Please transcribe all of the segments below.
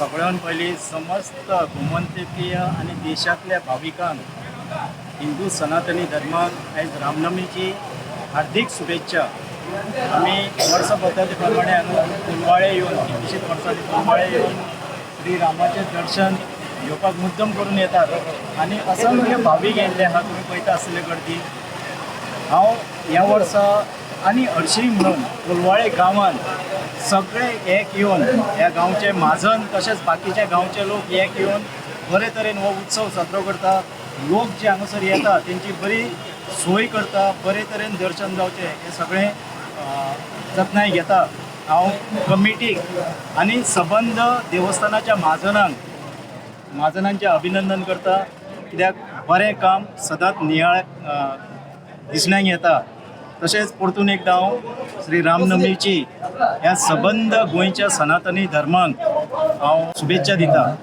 सगळ्यात पयलीं समस्त गोमंतकीय आणि देशातल्या भाविकांक हिंदू सनातनी धर्माक आयज रामनवमीची हार्दिक शुभेच्छा। आम्ही वर्ष पद्धती प्रमाणे हांगा कोलवाळे येवन कितलीशींच वर्सांनी कोलवाळे येवन श्री रामाचें दर्शन घेवपाक मुद्दम करून येतात आणि असंख्य भाविक येयल्ले आहा। तुम्ही पळयता आसतले गर्दी। हांव ह्या वर्सा आनी हरशीं म्हणून कोलवाळे गांवांत सगळे एक येवन ह्या गांवचे महाजन तशेंच बाकीचे गांवचे लोक एक येवन बरे तरेन हो उत्सव साजरो करता। लोक जे हांगासर येता तेंची बरी सोय करता, बरे तरेन दर्शन जावचें हें सगळें जतनाय घेता। हांव कमिटीक आनी सबंद देवस्थानाच्या महाजनांचें अभिनंदन करता, कित्याक बरें काम सदांच नियाळ दिसण्याक येता। तशेंच परतून एकदां हांव श्री रामनवमीची ह्या सबंद गोंयच्या सनातनी धर्मांक हांव शुभेच्छा दिता।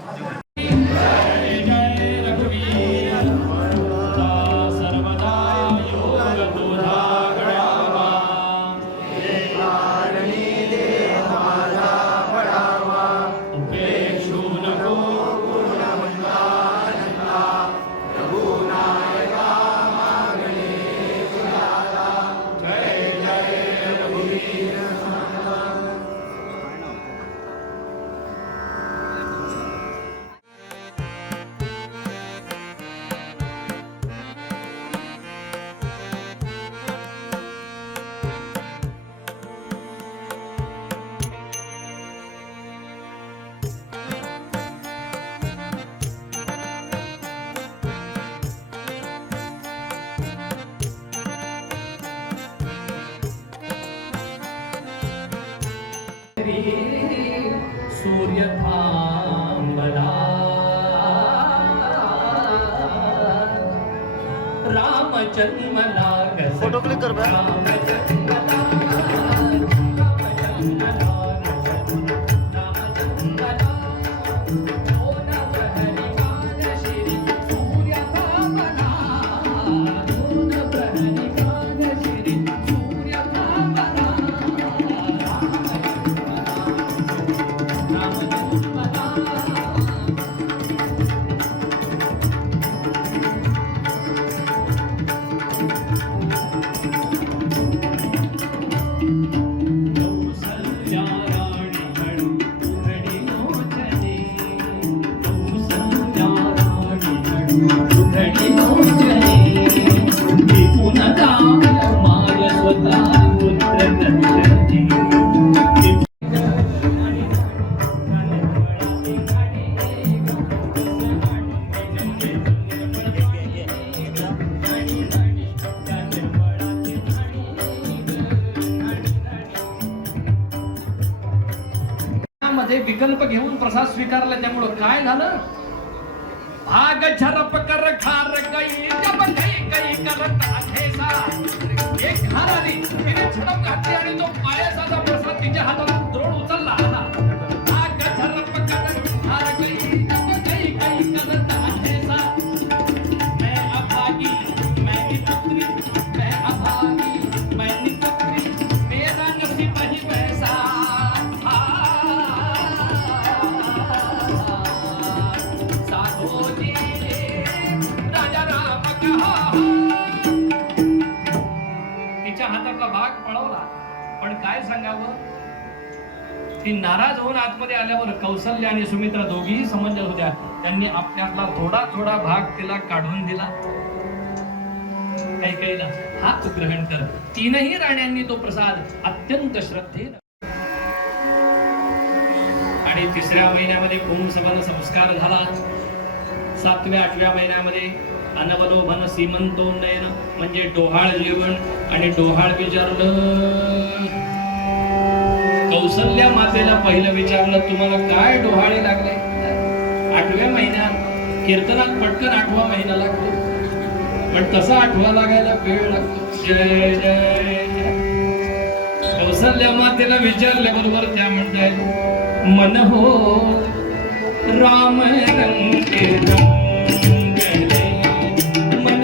सूर्य थांबला, राम जन्मला, फोटो क्लिक कर बा। विकल्प घेऊन प्रसाद स्वीकारला, त्यामुळं काय झालं? भाग झरप कर खार गई जब गई गई करत अठेसा, एक घार आली तिने झडप घातली आणि तो पायाचा प्रसाद तिच्या हातात द्रोण उचलला। भाग झरप कर खार गई जब गई गई करत अठेसा, मैं अभागी मैं निपत्री, मैं अभागी मैं निपत्री, मेरा नसीब ही वैसा। तिच्या हातातला भाग पळवला, पण काय सांगावं? ती नाराज होऊन आतमध्ये आल्यावर कौसल्य आणि सुमित्रा दोघीही समजल्या होत्या। त्यांनी आपल्यातला थोडा थोडा भाग तिला काढून दिला। कैकेयीला हा तू ग्रहण कर। तीनही राण्यांनी तो प्रसाद अत्यंत श्रद्धेने आणि 3ऱ्या महिन्यामध्ये पुंसवन संस्कार झाला. 7व्या 8व्या महिन्यामध्ये अनवलोभन सीमंतोन्नयन म्हणजे डोहाळ जेवण. आणि डोहाळ विचारलं, कौसल्या मातेला पहिलं विचारलं, तुम्हाला काय डोहाळे लागले? 8व्या महिन्यात कीर्तनात पटकन 8वा महिना लागतो, पण तसा 8वा लागायला वेळ लागतो. जय जय कौसल्या मातेला विचारल्याबरोबर त्या म्हणतायत, मन हो राम रंगे रंगले, मन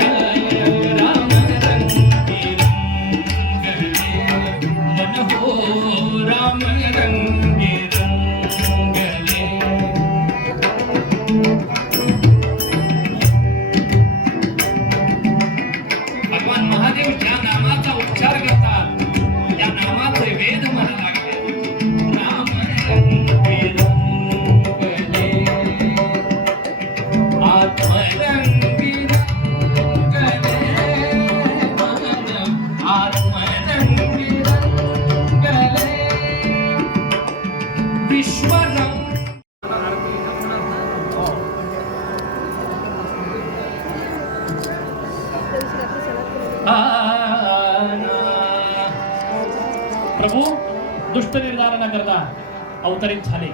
राम रंगे रंगले, मन हो राम रंगे रंगले. भगवान महादेव ज्या नामाचा उच्चार करतात त्या नामाचे वेद मला लागले. राम रंगे रंगले, आत्मरंगी रंगले, आत्मरंगी रंगले, विश्वरंग. प्रभू दुष्ट निर्धार न करता अवतरित झाले.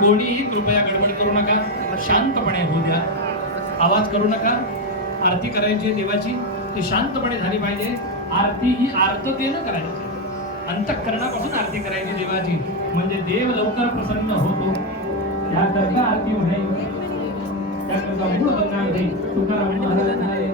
कोणीही कृपया गडबड करू नका, शांतपणे होऊ द्या, आवाज करू नका. आरती करायची देवाची ती शांतपणे झाली पाहिजे. आरती ही आर्ततेनं करायची, अंतःकरणापासून आरती करायची देवाची, म्हणजे देव लवकर प्रसन्न होतो. त्याकरता आरती म्हणायची, त्याकरता मूळ बंगाल तुकाराम महाराज म्हणाले,